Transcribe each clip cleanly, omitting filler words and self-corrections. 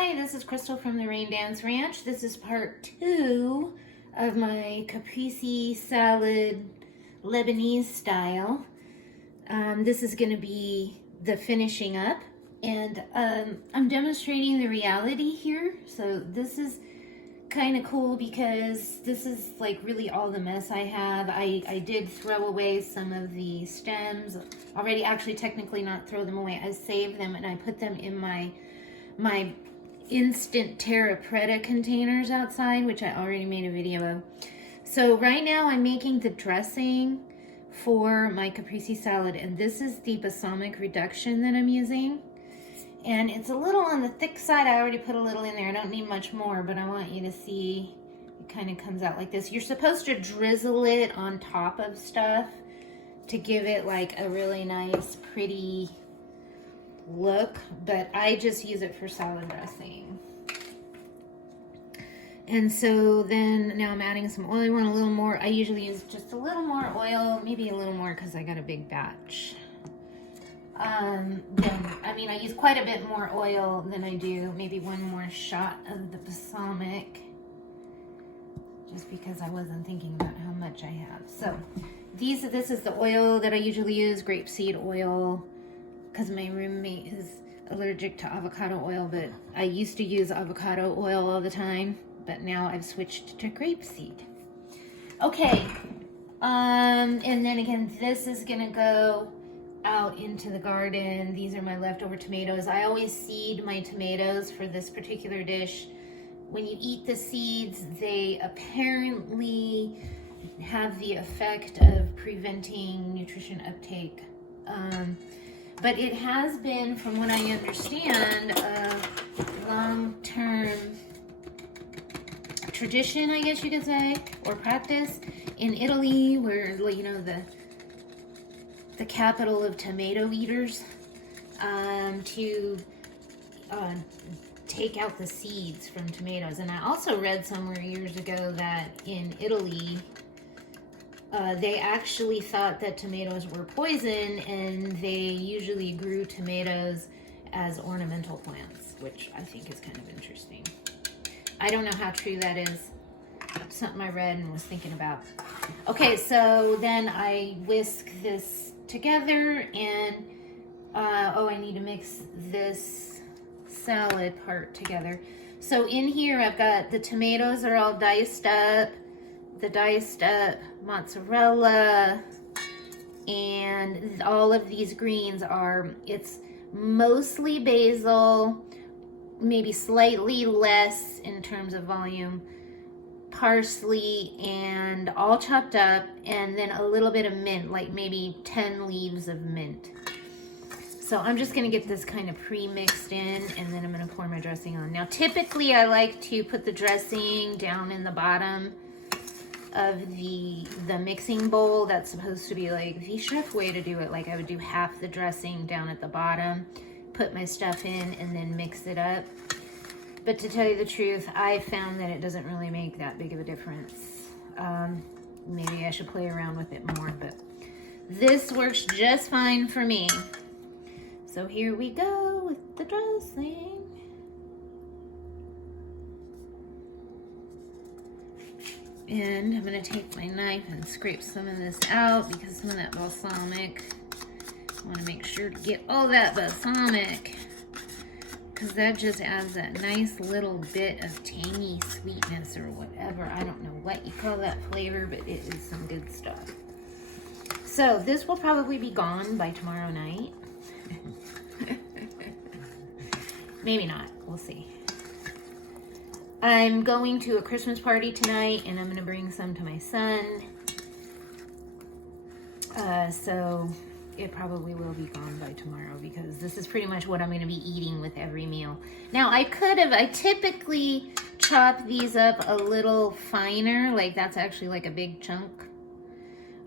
Hi, this is Crystal from the Rain Dance Ranch. This is part 2 of my caprese salad Lebanese style. This is going to be the finishing up, and I'm demonstrating the reality here. So this is kind of cool because this is like really all the mess I have. I did throw away some of the stems already, actually technically not throw them away. I saved them and I put them in my instant terra preta containers outside, which I already made a video of. So right now I'm making the dressing for my caprese salad, and this is the balsamic reduction that I'm using. And it's a little on the thick side. I already put a little in there. I don't need much more, but I want you to see it kind of comes out like this. You're supposed to drizzle it on top of stuff to give it like a really nice, pretty look, but I just use it for salad dressing. And so then now I'm adding some oil. I want a little more. I usually use just a little more oil, maybe a little more because I got a big batch. I use quite a bit more oil than I do, maybe one more shot of the balsamic, just because I wasn't thinking about how much I have. So this is the oil that I usually use, grapeseed oil, because my roommate is allergic to avocado oil, but I used to use avocado oil all the time, but now I've switched to grapeseed. Okay, and then again, this is gonna go out into the garden. These are my leftover tomatoes. I always seed my tomatoes for this particular dish. When you eat the seeds, they apparently have the effect of preventing nutrition uptake. But it has been, from what I understand, a long-term tradition, I guess you could say, or practice in Italy, where, you know, the capital of tomato eaters, to take out the seeds from tomatoes. And I also read somewhere years ago that in Italy, they actually thought that tomatoes were poison, and they usually grew tomatoes as ornamental plants, which I think is kind of interesting. I don't know how true that is. It's something I read and was thinking about. Okay, so then I whisk this together, and I need to mix this salad part together. So in here I've got the tomatoes are all diced up, the diced up mozzarella, and all of these greens it's mostly basil, maybe slightly less in terms of volume, parsley, and all chopped up, and then a little bit of mint, like maybe 10 leaves of mint. So I'm just gonna get this kind of pre-mixed in, and then I'm gonna pour my dressing on. Now typically I like to put the dressing down in the bottom of the mixing bowl. That's supposed to be like the chef way to do it. Like I would do half the dressing down at the bottom, put my stuff in, and then mix it up. But to tell you the truth, I found that it doesn't really make that big of a difference. Maybe I should play around with it more, but this works just fine for me. So here we go with the dressing. And I'm gonna take my knife and scrape some of this out, because some of that balsamic, I wanna make sure to get all that balsamic, because that just adds that nice little bit of tangy sweetness or whatever. I don't know what you call that flavor, but it is some good stuff. So this will probably be gone by tomorrow night. Maybe not, we'll see. I'm going to a Christmas party tonight, and I'm gonna bring some to my son. So it probably will be gone by tomorrow, because this is pretty much what I'm going to be eating with every meal. Now I typically chop these up a little finer, like that's actually like a big chunk.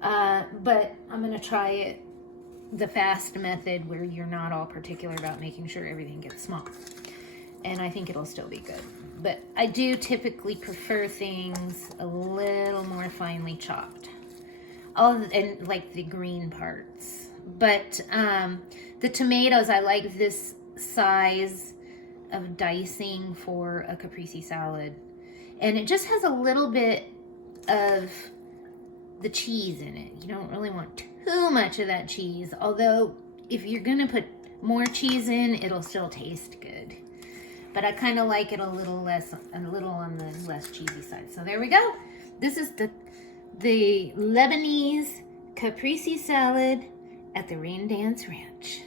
But I'm going to try it the fast method, where you're not all particular about making sure everything gets small. And I think it'll still be good. But I do typically prefer things a little more finely chopped. And like the green parts. But the tomatoes, I like this size of dicing for a caprese salad. And it just has a little bit of the cheese in it. You don't really want too much of that cheese, although if you're gonna put more cheese in, it'll still taste good. But I kind of like it a little on the less cheesy side. So there we go. This is the Lebanese caprese salad at the Rain Dance Ranch.